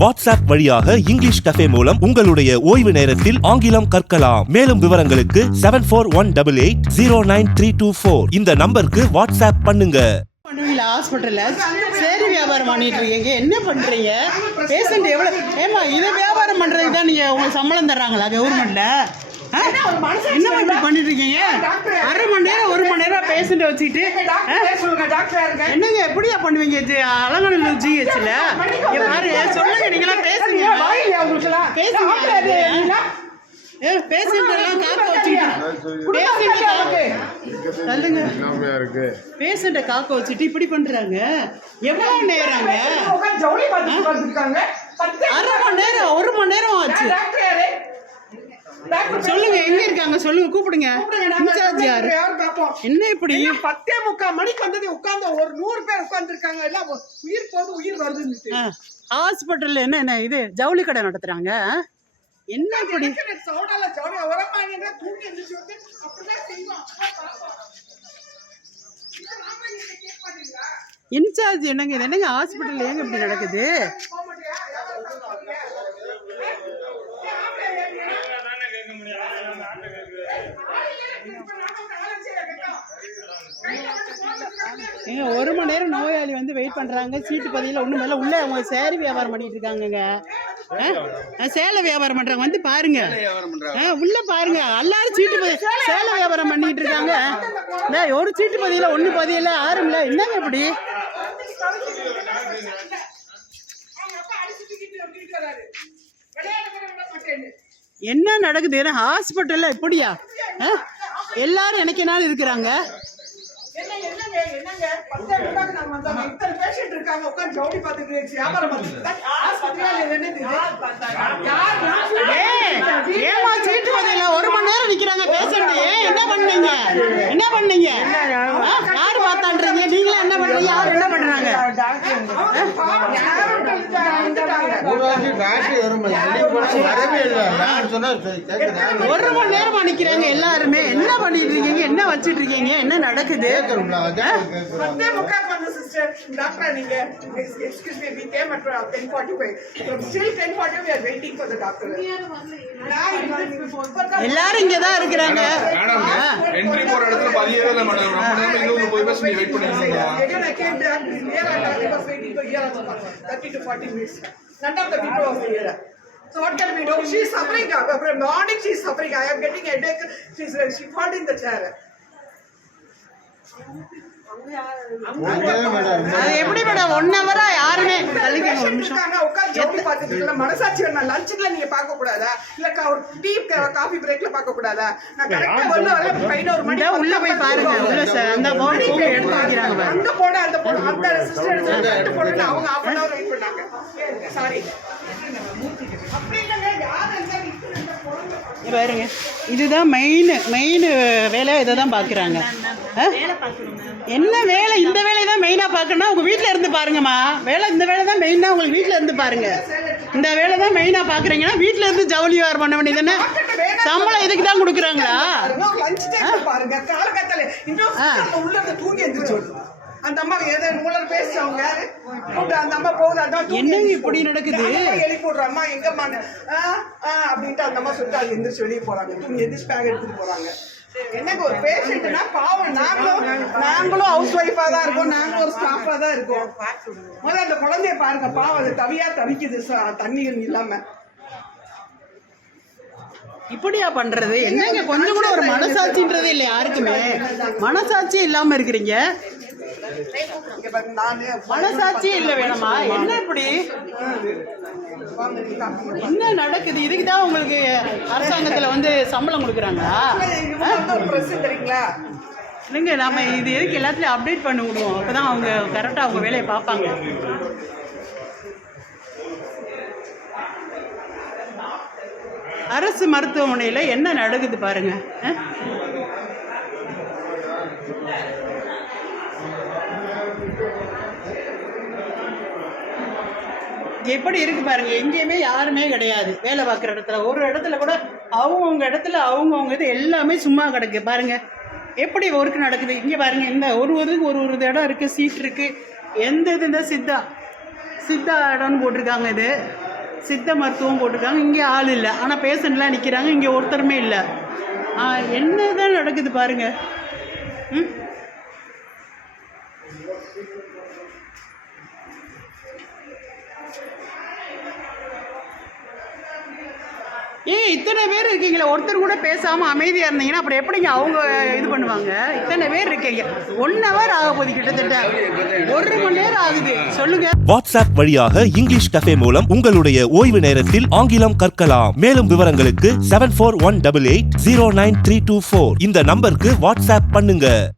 WhatsApp வழியாக English cafe மூலம் உங்களுடைய ஓய்வு நேரத்தில் ஆங்கிலம் கற்கலாம். மேலும் விவரங்களுக்கு seven four one double eight zero nine three two four இந்த நம்பருக்கு வாட்ஸ்அப் பண்ணுங்க. பண்ணுவீங்களா ஹாஸ்பிட்டலில் வியாபாரம் பண்ணிட்டு இருக்கீங்க. என்ன பண்ணுறீங்க பேஷண்ட் எவ்வளோ ஏமா இதை வியாபாரம் பண்ணுறதுக்கு தான் நீங்கள் உங்களுக்கு சம்பளம் தர்றாங்களா கவர்மெண்ட்டில் என்ன பண்ணிட்டு இருக்கீங்க? அரை மணி நேரம் ஒரு மணி நேரம் பேஷண்ட்டை வச்சுக்கிட்டு? என்னங்க எப்படியா பண்ணுவீங்க ஜி? அலங்கநல்லூர் ஜிஹெச்சில் பாரு சொல்லுங்க நீங்களாம் பேசுங்க. பேசுங்க ஏ பேஷண்ட் எல்லாம் காக்க வச்சுக்கிட்டு. இருக்கு. பேஷண்ட்டை காக்க வச்சுட்டு இப்படி பண்றாங்க? எவ்வளவு நேரங்க? அரை மணி நேரம் ஒரு மணி நேரம் ஆச்சு. சொல்லுங்க எங்க இருக்காங்க? சொல்லுங்க கூப்பிடுங்க. இன்சார்ஜ் யாரு? என்ன இப்படி? பத்தே முக்கால் மணிக்கு வந்தது உட்கார்ந்து ஒரு நூறு பேர் உட்கார்ந்துருக்காங்க. எல்லாம் உயிர் போது உயிர் வருதுன்னு ஹாஸ்பிட்டல்ல என்ன என்ன இது ஜவுளி கடை நடத்துறாங்க? என்ன இப்படி? சோடால சோடா உரமாங்க தூங்கி எந்திரிச்சு வந்து அப்படிதான் செய்வோம். இன்சார்ஜ் என்னங்க இது என்னங்க ஹாஸ்பிட்டல் ஏங்க இப்படி நடக்குது? ஏங்க ஒரு மணி நேரம் நோயாளி வந்து வெயிட் பண்றாங்க. சீட்டு பதியில் ஒன்றும் மேலே உள்ள அவங்க சேரி வியாபாரம் பண்ணிட்டு இருக்காங்கங்க. சேலை வியாபாரம். பண்றாங்க. வந்து பாருங்க. ஆ, உள்ள பாருங்க. எல்லாரும் சீட்டு பதி சேலை வியாபாரம் பண்ணிட்டு இருக்காங்க. டேய், ஒரு சீட்டு பதியில ஒண்ணு பதியில யாரும் இல்ல. என்னங்க இப்படி? என்ன நடக்குது? ஏன்னா ஹாஸ்பிட்டல்ல இப்படியா? ஆ? எல்லாரும் எனக்கு என்னாலும் இருக்கிறாங்க. என்னங்க என்னங்க பத்தே முக்கால் நான் வந்தாங்க இத்தனை பேஷண்ட் இருக்காங்க. உட்கார்ந்து ஜவுளி பார்த்துட்டு வியாபாரம் பார்த்துட்டு. ஆஸ்பத்திரியால இது என்னது இது? யார் ஏய், ஏம்மா சீட்டு பதியில ஒரு மணி நேரம் நிக்கிறாங்க பேஷண்ட் என்ன பண்ணீங்க? என்ன பண்ணீங்க? யார் பார்த்தான்றீங்க நீங்களா என்ன பண்றீங்க? யார் என்ன பண்றாங்க? ஒரு மணி நேரமா நிக்கிறாங்க எல்லாருமே. என்ன என்ன வச்சிட்டு இருக்கீங்க என்ன நடக்குது கேட்கணும்ல அதான் கேட்குறோம் பத்தே முக்கால் வந்து சிஸ்டர் டாக்டர் நீங்க excuse me we came at 10:45 still 10:40 we are waiting for the doctor நான் இந்த எல்லாரும் இங்க தான் இருக்கிறாங்க மேடம் என்ட்ரி போற இடத்துல பதியவே இல்லை மேடம் ரொம்ப நேரம் இங்க வந்து போய் பேசி நீங்க வெயிட் பண்ணிட்டு Again, I came back. Here I was waiting for here for 30 to 40 minutes. None of the people was here. So what can we do? She's suffering. uh, From morning she's suffering. I am getting headache. She's uh, she fought in the chair. எப்படி madam one ஹவரா யாருமே. மனசாட்சி வேணும். லஞ்சுக்குள்ள நீங்க பார்க்க கூடாதா இல்ல ஒரு டீ காஃபி பிரேக்ல பார்க்க கூடாதா நான் கரெக்டா ஒண்ணு வரல பதினோரு மணி உள்ள போய் பாருங்க. உள்ள சார் அந்த எடுத்து பாருங்க. அங்க போன அந்த பொண்ணு அந்த சிஸ்டர் அவங்க half an hour வெயிட் பண்ணாங்க. சாரி அப்படி இல்லைங்க யார் இருந்தாலும் இப்படி ரெண்டு குழந்தை இங்க பாருங்க. இதுதான் மெயின் மெயின் வேலையா இதை தான் பார்க்குறாங்க. என்ன வேலை? இந்த வேலையை தான் மெயினாக பார்க்கணும்னா உங்கள் வீட்டில் இருந்து பாருங்கம்மா. வேலை இந்த வேலை தான் மெயினாக உங்களுக்கு வீட்டில் இருந்து பாருங்க. இந்த வேலை தான் மெயினாக பார்க்குறீங்கன்னா வீட்டில் இருந்து ஜவுளி வியாபாரம் பண்ண வேண்டியது சம்பளம் இதுக்கு தான் கொடுக்குறாங்களா. அந்த அம்மா ஏதோ மூலர் பேசி அவங்க யாரு கூப்பிட்டு அந்த அம்மா போகுது அதான் என்னங்க இப்படி. நடக்குது? எழுப்பி விடுற அம்மா எங்கம்மா ஆ ஆ அப்படின்ட்டு அந்த அம்மா சொல்லிட்டு அது எந்திரிச்சு வெளியே போறாங்க. தூங்கி எந்திரிச்சு பேக் எடுத்துட்டு போறாங்க. என்னங்க ஒரு பேஷண்ட்னா பாவம். நாங்களும் நாங்களும் ஹவுஸ் ஒய்ஃபா தான் இருக்கோம். நாங்களும் ஒரு ஸ்டாஃபா தான் இருக்கோம். முதல்ல அந்த குழந்தைய பாருங்க. பாவம் அது தவியா தவிக்குது. தண்ணீர் இல்லாம. இப்படியா பண்றது? என்னங்க கொஞ்சம் கூட ஒரு மனசாட்சின்றதே இல்லை யாருக்குமே? மனசாட்சி இல்லாம இருக்கிறீங்க. மனசாட்சி இல்ல வேணுமா? இல்லை என்ன இப்படி? என்ன நடக்குது? இதுக்கு தான் உங்களுக்கு அரசாங்கத்துல வந்து சம்பளம் கொடுக்குறாங்களா? தெரியுங்களா இல்லைங்க நாம இது எதுக்கு எல்லாத்துலயும் அப்டேட் பண்ணி விடுவோம். அப்பதான் அவங்க கரெக்டா அவங்க வேலையை பார்ப்பாங்க. அரசு மருத்துவமனையில் என்ன நடக்குது பாருங்க. எப்படி இருக்கு பாருங்க எங்கேயுமே யாருமே கிடையாது. வேலை பார்க்குற இடத்துல ஒரு இடத்துல கூட அவங்கவுங்க இடத்துல அவங்கவுங்க இது எல்லாமே சும்மா கிடக்கு. பாருங்க எப்படி ஒர்க் நடக்குது? இங்கே பாருங்க இந்த ஒரு ஒருக்கு ஒரு ஒரு இடம் இருக்குது சீட் இருக்குது எந்த இது இந்த சித்தா? சித்தா இடம்னு போட்டிருக்காங்க இது. சித்த மருத்துவம் போட்டிருக்காங்க. இங்கே ஆள் இல்லை. ஆனால் பேஷண்ட்லாம் நிற்கிறாங்க இங்கே ஒருத்தருமே இல்லை. என்ன தான் நடக்குது பாருங்கள் ம்? ஏன் இத்தனை பேர் இருக்கீங்களா? ஒருத்தர் கூட பேசாமல் அமைதியாக இருந்தீங்கன்னா அப்புறம் எப்படிங்க அவங்க இது பண்ணுவாங்க? இத்தனை பேர் இருக்கீங்க. ஒன் ஹவர் ஆக போகுது கிட்டத்தட்ட. ஒரு மணி நேரம் ஆகுது. சொல்லுங்க. வாட்ஸ்அப் வழியாக இங்கிலீஷ் கஃபே மூலம் உங்களுடைய ஓய்வு நேரத்தில் ஆங்கிலம் கற்கலாம். மேலும் விவரங்களுக்கு seven four one double eight zero nine three two four இந்த நம்பருக்கு வாட்ஸ்அப் பண்ணுங்க.